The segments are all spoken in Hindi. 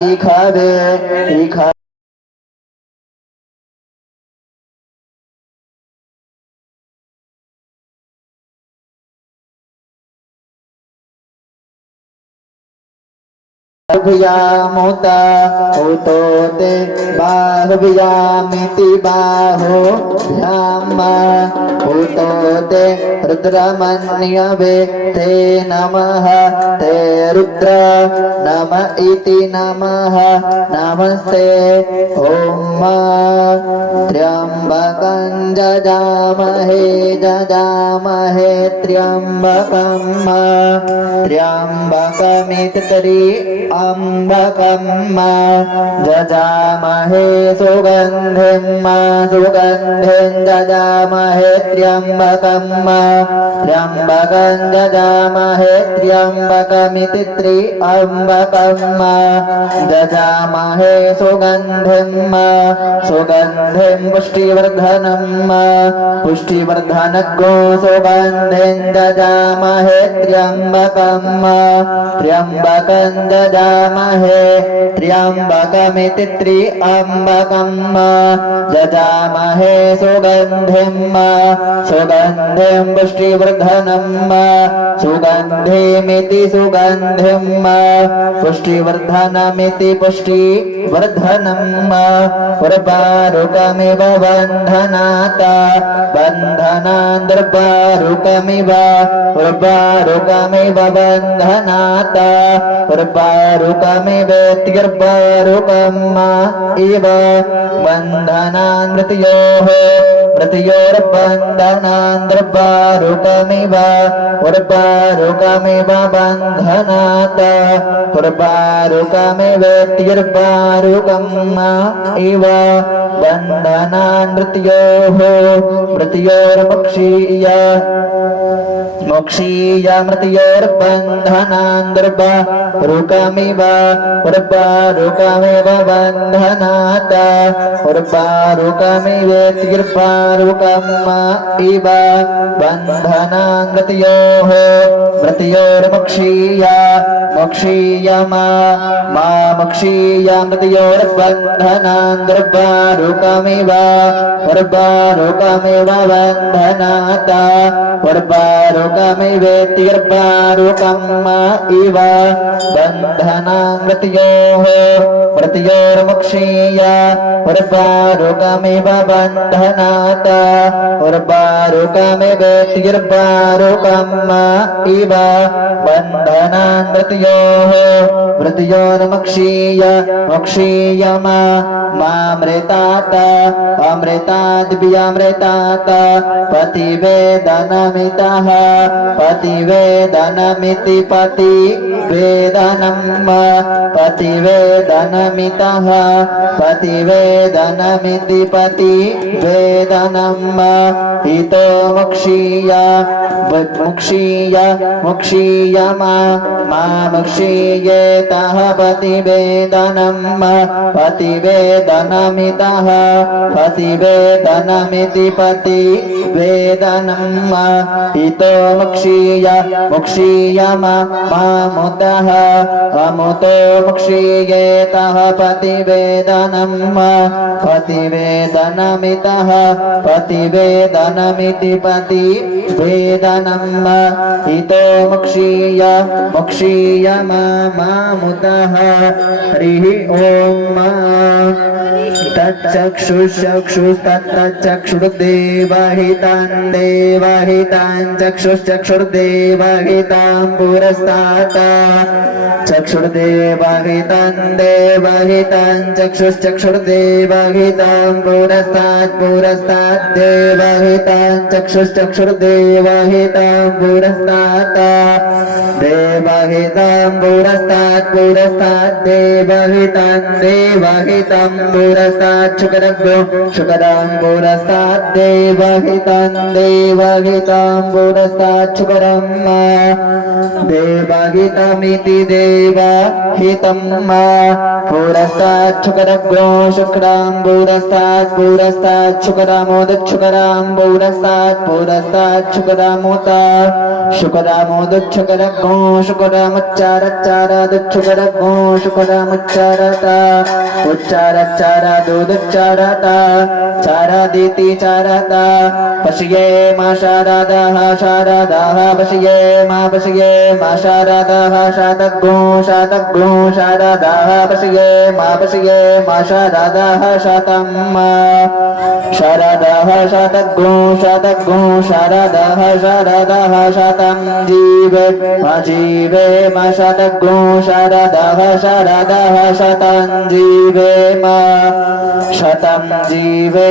खावे बाहुव्यामुता उतो ते बाहुव्यामिति बाहुव्याम उतो ते रुद्रमन्यवे ते नमः ते रुद्र नम इति नमः नमस्ते ॐ त्र्यम्बकं जजामहे त्र्यम्बकं त्र्यम्बकमिति अम्बकं जजामहे सुगन्धिं जजामहे त्र्यम्बकं जजामहे त्र्यम्बकमिति त्र्यम्बकं जजामहे सुगन्धिं पुष्टिवर्धनगो सुगन्धिं जजामहे त्र्यम्बकं जजामहे त्र्यम्बकमिति त्र्यम्बकं जजामहे सुगन्धिं पुष्टिवर्धनं सुगन्धिमिति सुगन्धिं पुष्टिवर्धनमिति पुष्टिवर्धनं उर्वारुकमिव बन्धनाता बन्धनान्द्रवारुकमिव बन्धनाता उर्वारुकमिवेत्युर्वारुकम् इव बन्धनान् मृत्योर्बन्धनान्द्रवारुकमिव उर्वारुकमिव बन्धनात् उर्वारुकमिवेत्युर्वारुकम् इव बन्धनान् मोक्षीय मृत्योर्बन्धनान्द्रवारुकमिव उर्वारुकमिव बन्धनात् उर्वारुकमिवेत्युर्वारुकम् इव बन्धनान् मृत्योर्मुक्षीय मोक्षीय मृत्योर्बन्धनान्द्रवारुकमिव उर्वारुकमिव बन्धनात् उर्वारुकमिवेत्युर्वारुकम् इव बन्धनान् मृत्योर्मुक्षीय उर्वारुकमिव बन्धनात् उर्वारुकमिवेत्युर्वारुकम् इव बन्धनान् मृत्योर्मुक्षीय मामृतात् अमृताद्व्यमृतात् पतिवेदनमितः पतिवेदनमिति पतिवेदनं पतिवेदनमितः पतिवेदनमिति पतिवेदनं इतो मुक्षीय मुक्षीयेतः पतिवेदनं पतिवेदनमितः पतिवेदनमिति पतिवेदनं इतो मुक्षीय मामुतः अमुतो मुक्षीयेतः पतिवेदनं पतिवेदनमितः पतिवेदनमिति पतिवेदनं इतो मुक्षीय मामुतः हरिः ॐ तच्चक्षुषक्षुस्तत्तचक्षुर्देवहितान् देवहितान् चक्षुश्चक्षुर्देवहितां पुरस्तात् चक्षुर्देवहितान् देवहितान् चक्षुश्चक्षुर्देवहितां पुरस्तात् देवहितान् चक्षुश्चक्षुर्देवहितां पुरस्तात् देवहितां पुरस्तात् देवहितां पुरस्तात् पुरस्तात् शुकरग्रो शुकरां पुरस्तात् देवहितं पुरस्तात् शुकरं देवहितमिति देवहितं पुरस्तात् शुकरग्रो शुक्रां पुरस्तात् शुकरामोदच्छुकरां पुरस्तात् शुकरामोता शुकरामोदच्छुकरग्रो शुकरामुच्चारच्चारादच्छुकरग्रो शुकरामुच्चारता उच्चारच्चारादोदच्चारता चारादिति चारता पश्ये मा शारदाः पश्ये मा शारदाः शातग्रो शारदाः पश्ये मा शारदाः शातं शारदाः शातग्रो शारदाः शातं जीवे मा शातग्रो शारदाः शातं जीवे मा शतं जीवे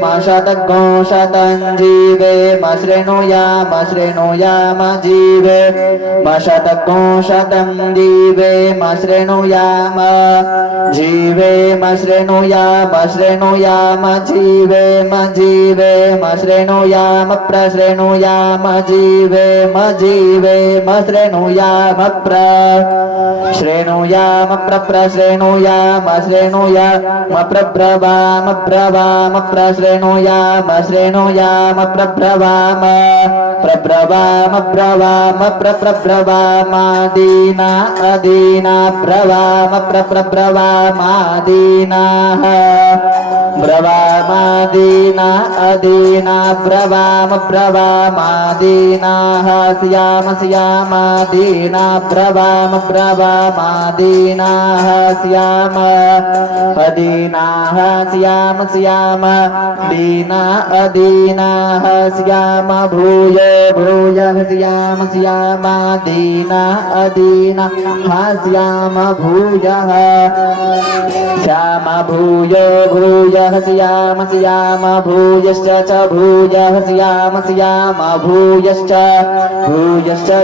मा शतग्रो शतं जीवे मा श्रेणुयाम जीवे मा शतग्रो शतं जीवे मा श्रेणुयाम जीवे मा श्रेणुयाम जीवे मा श्रेणुयाम प्रश्रेणुयाम जीवे मा श्रेणुयाम श्रेणुयाम प्रश्रेणुयाम प्रब्रवाम प्रश्रेणुयाम प्रब्रवाम अदीना ब्रवाम ब्रवामादीना अदीना ब्रवामादीनाः श्यामादीना ब्रवामादीनाः श्याम अदीनाः श्याम दीना अदीनाः श्याम भूय श्याम दीना अदीना श्याम भूयः श्याम भूयः श्याम भूयश्च च भूयः श्याम भूयश्च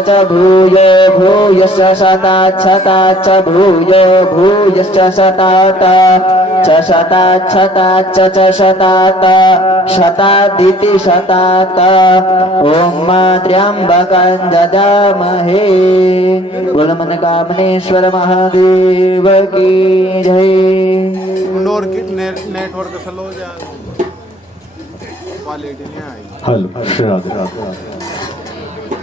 च भूयश्च शताच्छ भूयश्च शताच्छ च शतादिति शतात ओम त्र्यंबकं ददामहे। बोल मनोकामनेश्वर महादेव की जय। इंडोर की नेटवर्क स्लो जा क्वालिटी नहीं आई। हेलो राधे राधे।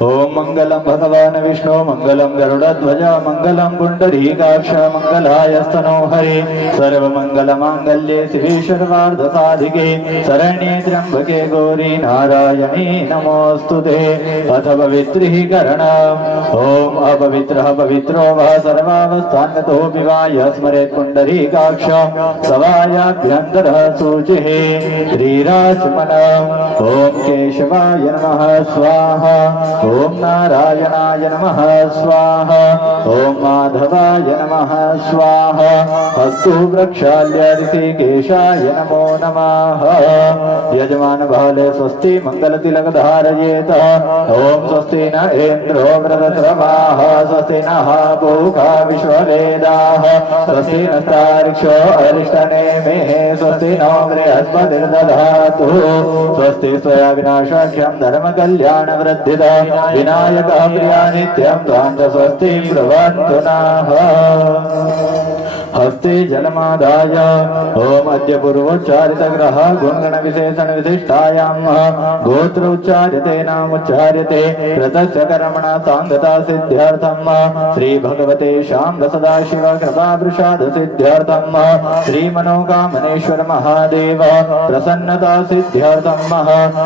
ओम मंगलम भगवान विष्णु मंगलम गरुड़ध्वज मंगलम पुंडरीकाक्ष मंगलायस्तनो हरे सर्वमंगल मांगल्ये शिवे सर्वार्थ साधिके शरण्ये त्र्यंबके गौरी नारायणी नमोस्तुते। अथ पवित्रीकरणम् ओम अपवित्रः पवित्रो वा सर्वावस्थानगतो विवाय स्मरेत् पुंडरीकाक्ष सवायाभ्यन्तरः शुचिः श्रीराचमनम् ओम केशवाय नमः स्वाहा ओम नारायणाय नमः स्वाहा ओम माधवाय नमः स्वाहा अस्तु वृक्षाल्य ऋषिकेशाय नमो नमः। यजमान भाले स्वस्ति मंगल तिलक धारयेत ओम स्वस्ति न इंद्रो वृतश्रवाः स्वस्ति नः पूषा विश्ववेदाः स्वस्ति नस्तार्क्ष्यो अरिष्टनेमिः स्वस्ति नो बृहस्पतिर्दधातु स्वस्ति स्वया विनाशाख्यं धर्म कल्याण वृद्धिदा विनायकः प्रिया नित्यं त्वां च स्वस्ति ब्रुवन्तु नः। हस्ते जलमादाय ओम अद्य पूर्वोच्चारितग्रह गुणगण विशेषण विशिष्टायां गोत्र उच्चार्यते नाम उच्चार्यते कृतस्य कर्मणा सांगता सिद्ध्यर्थं श्री भगवते शाम्ब सदाशिव कृपा प्रसाद सिद्ध्यर्थं श्री मनोकामनेश्वर महादेव प्रसन्नता सिद्ध्यर्थं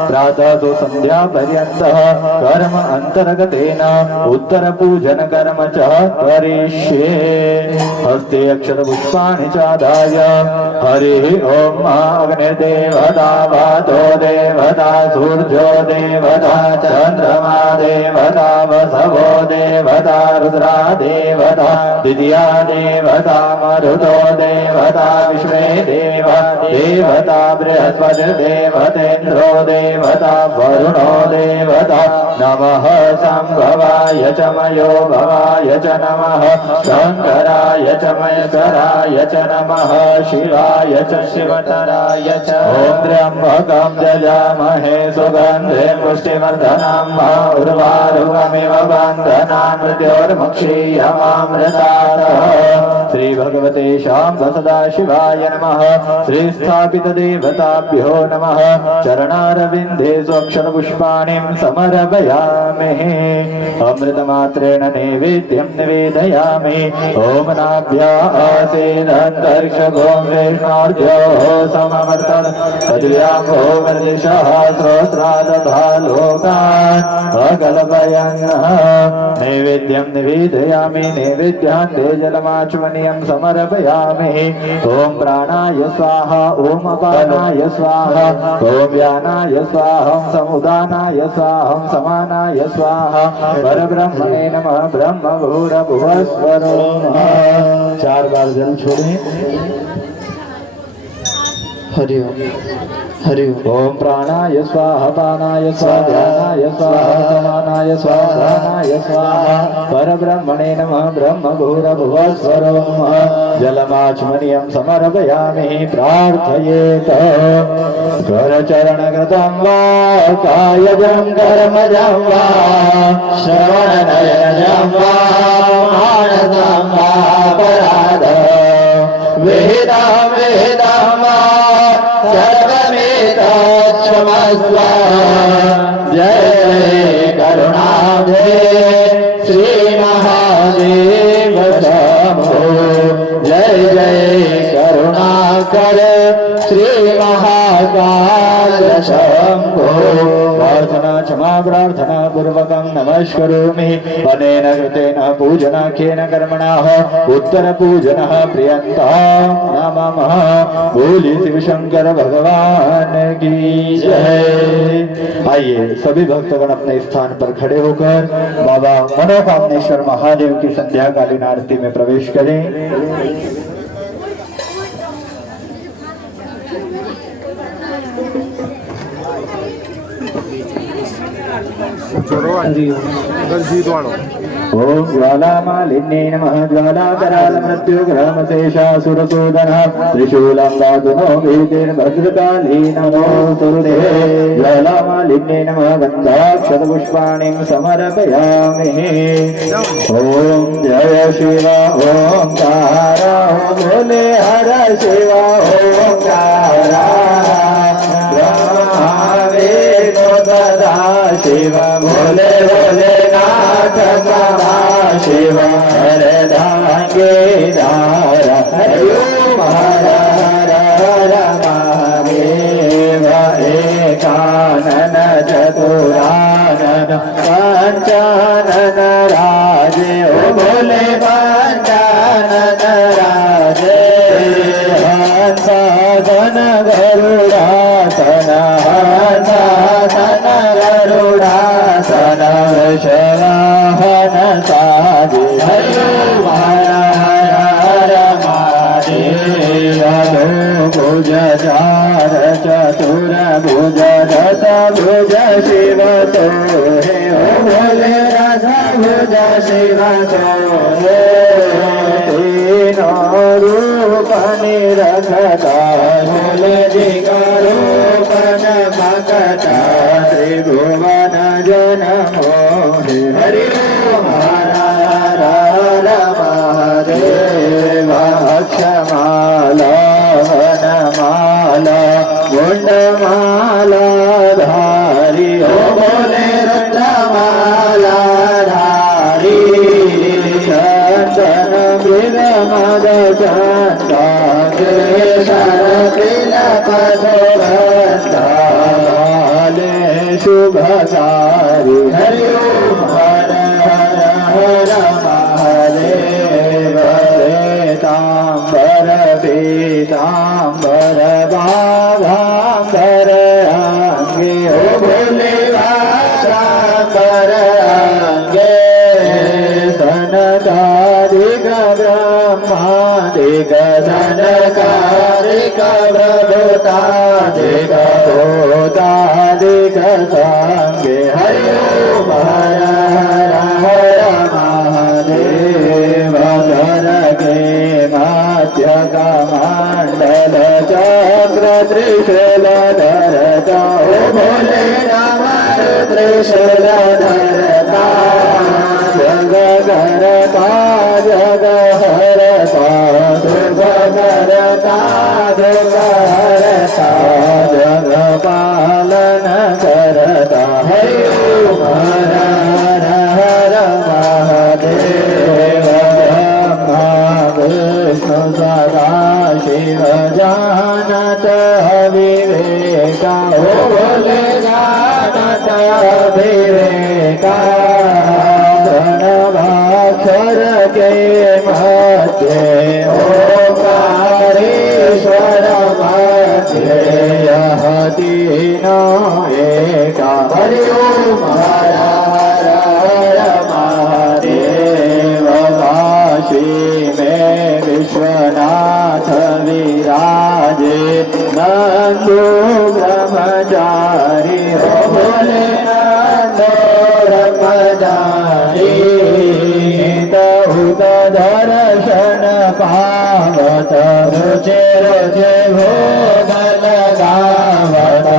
प्रातः तु संध्या पर्यन्तः कर्म अंतर्गतेन उत्तर पूजन कर्म च करिष्ये। हस्ते अक्षर पुष्पाणि चादाय हरिः ओम अग्निर्देवता वातो देवता सूर्यो देवता चंद्रमा देवता वसवो देवता रुद्रा देवता द्वितीया देवता मरुतो देवता विश्वे देवता बृहस्पतिर्देवतेन्द्रो देवता वरुणो देवता नमः संभवाय च मयो भवाय च नमः शंकराय च महेश्वराय शिवाय च नमः शिवाय च शिवतराय च ॐ त्र्यम्बकं यजामहे सुगन्धे पुष्टिवर्धनम् उर्वारुकमिव बन्धनान् मृत्योर्मुक्षीयमामृतात् श्री भगवते शाम्ब सदाशिवाय नमः श्री स्थापित देवताभ्यो नमः चरणारविन्दे स्वक्षरपुष्पाणिं समर्पयामि अमृतमात्रेण नैवेद्यं निवेदयामि ॐ नाभ्यासेदन्तरिक्षभो वैष्णोर्भ्यो समवर्तन तद्व्यामो वर्दिशः श्रोत्रादधा लोकान् अकल्पयन् नैवेद्यं निवेदयामि नैवेद्यान्ते जलमाचमनीयं समर्पयामि ॐ प्राणाय स्वाहा ॐ अपानाय स्वाहा ॐ व्यानाय स्वाहा समुदानाय स्वाहा समानाय स्वाहा परब्रह्मणे नमः ब्रह्म भूरभुवस्वरो 4 बार जल छोड़ें हरि ओम हरि ओम ॐ प्राणाय स्वाहा पानाय स्वाहा ध्यानाय स्वाहा समानाय स्वाहा प्राणाय स्वाहा परब्रह्मणे नमः ब्रह्म भूरभुवस्वरो जलमाचमनीयं समर्पयामि प्रार्थयेत करचरणकृतं वा कायजं कर्मजं वा श्रवणनयनं वा मानसं वा पराध वेदां वा सर्वमेतत्क्षमस्व जय करुणाब्धे श्रीमहादेव शम्भो जय जय करुणाकर श्रीमहाकाल शम्भो प्रार्थना क्षमा प्रार्थना पूर्वकं नमस्करोमि अनेन कृतेन पूजनाख्येन कर्मणः उत्तर पूजनः प्रियन्तां नमः बोले शिव शंकर भगवान की जय। आइए सभी भक्तगण अपने स्थान पर खड़े होकर बाबा मनोकामनेश्वर महादेव की संध्याकालीन आरती में प्रवेश करें। छोड़ो दलजीत वालों ओम ज्वालामालिन्ये नमः ज्वालाकराल मृत्युग्रहमशेषासुरसूदनः त्रिशूलं दातुनो भीतिर्भद्रकाली नमो सुरदे ज्वालामालिन्ये नमः गन्धाक्षतपुष्पाणिं समर्पयामि ओम जय शिव ओंकार भोले हर शिव ओंकार सदा शिव भोले भोलेनाथ सदा शिव हरदांगे दारा हरि ओम हर हर हर महादेव एकानन चतुरानन पंचानन राजे ओ भोले पंचानन राजे हंसासन गरुडासन गरुडासन शवाहन साधि हरि ओम हर हर हर महादेव भुज चार चतुर भुज रस भुज शिव तो हे ओ भोले रस भुज शिव तो हे तीनों रूप निरखता भोले जी का रूप नमकता त्रिभुवन जन मोहे हरि ओम हर हर हर महादेव अक्षमाला वनमाला गुंडमाला धारी ओ भोले रुद्रमाला धारी चंदन मृग मद चंदा केशर तिलक सुगंधा शुभकारी हरि ओम हर हर हर महादेव पीताम्बर बाघाम्बर अंगे ओ भोले बाघाम्बर अंगे सनकारिक ब्रह्मादिक सनकारिक प्रभुतादिक भूतादिक संगे हरि ओम हर हर हर महादेव घर के मात्य सदा शिव जानत विवेका हो बोले जानत विवेका प्रणवाक्षर के मध्य ओंकारेश्वर मध्य यह तीनों एका हरि ओम हर हर हर महादेव काशी में विश्वनाथ विराजे नंदो ब्रह्मचारी हो बोले नंदो ब्रह्मचारी तहुत दर्शन पावत रुचे रुचे भोग लगावत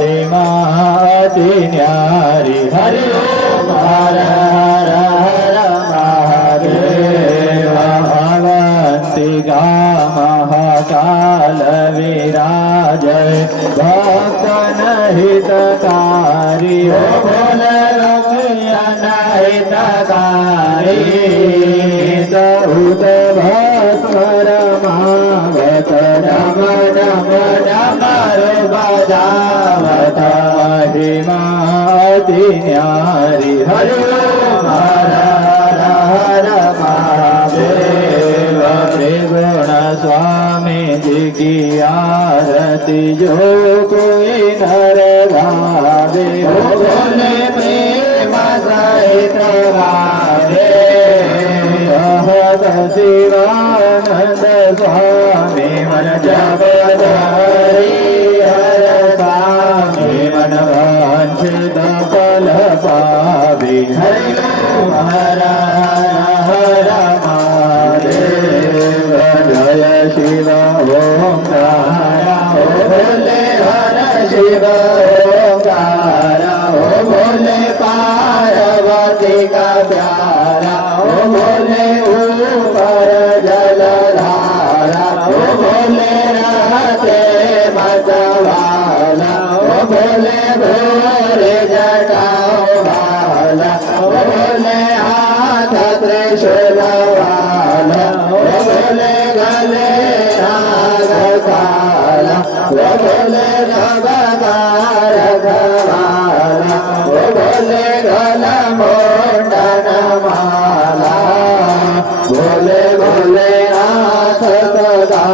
हिमाति न्यारी हरि ओम हर हर हर महादेव भगवन्तिका महाकाल विराजय भक्तन हितकारी हो बोले रमयन हितकारी तहुत भस्कर मावत नम नम नमरु बजावत हिमाति न्यारी हरि ओम हर हर हर महादेव त्रिगुण स्वामी जी की आरती जो कोई नर गावे हो बोले प्रेम सहित गावे शिवानंद स्वामी मन जप हरि हर स्वामी मन वांछित फल पावे हरि ओम हर हर महादेव जय शिव ओंकार हो बोले हर शिव ओंकार हो बोले पार्वती का प्यारा हो बोले ऊपर जलधारा हो बोले रहते मतवाला हो बोले भोरे जटाओ वाला हो बोले हाथ त्रिशूल वाला हो बोले गले नाग काला हो बोले नवकार वाला हो बोले गल मोंडन माला बोले बोले नाथ सदा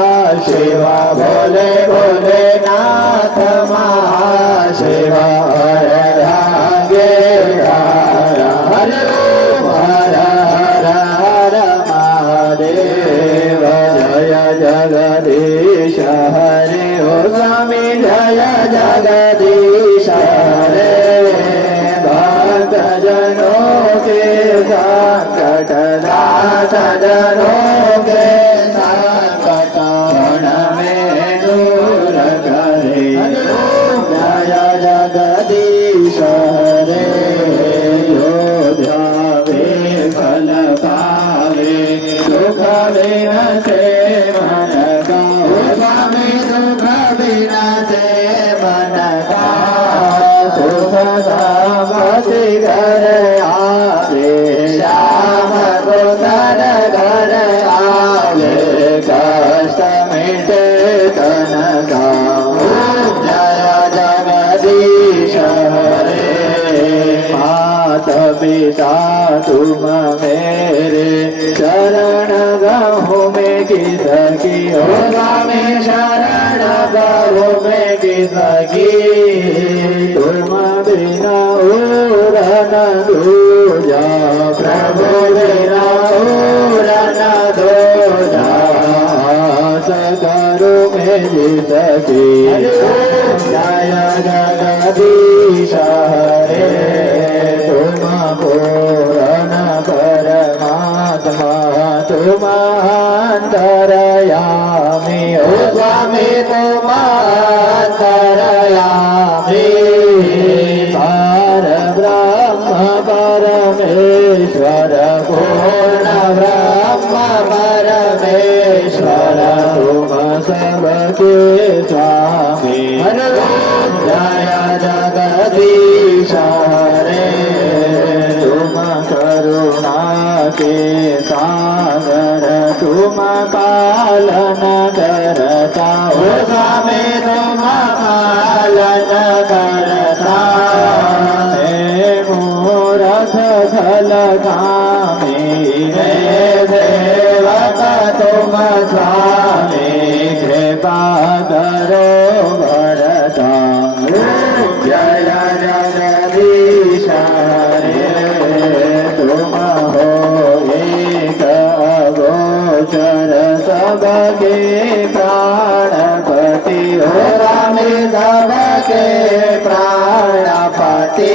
शिवा बोले बोले नाथ महाशिवा हर रागे हरि ओम हर हर हर महादेव जय जगदीश हरे ओ स्वामी जय जगदीश हरे भक्त जनों के संकट दास जनों के संकट क्षण में दूर करे जय जगदीश हरे जो ध्यावे फल पावे सुख बिना से मन का स्वामी सुख बिना से मन का सुख सामति घर आवे श्याम को तन घर आवे कष्ट मिटे तन का जय जगदीश हरे मात पिता तुम मेरे शरण गहूँ में किसकी हो स्वामी शरण गहूँ में किसकी तुम बिना और न दूजा प्रभु बिना और न दूजा सकरु में जिसकी जय जगदीश हरे तुम पूर्ण परमात्मा तुम अंतरयामी ओ स्वामी तुम अंतरयामी पार ब्रह्म परमेश्वर पूर्ण ब्रह्म परमेश्वर तुम सबके स्वामी जय जगदीश हरे तुम करुणा के सागर तुम तुम पालन करता हो स्वामी तुम पालन करता हे मूरख खल कामी हे सेवक तुम स्वामी कृपा करो भरता जय जगदीश हरे तुम हो एक अगोचर सबके प्राणपति हो रामे सबके प्राणपति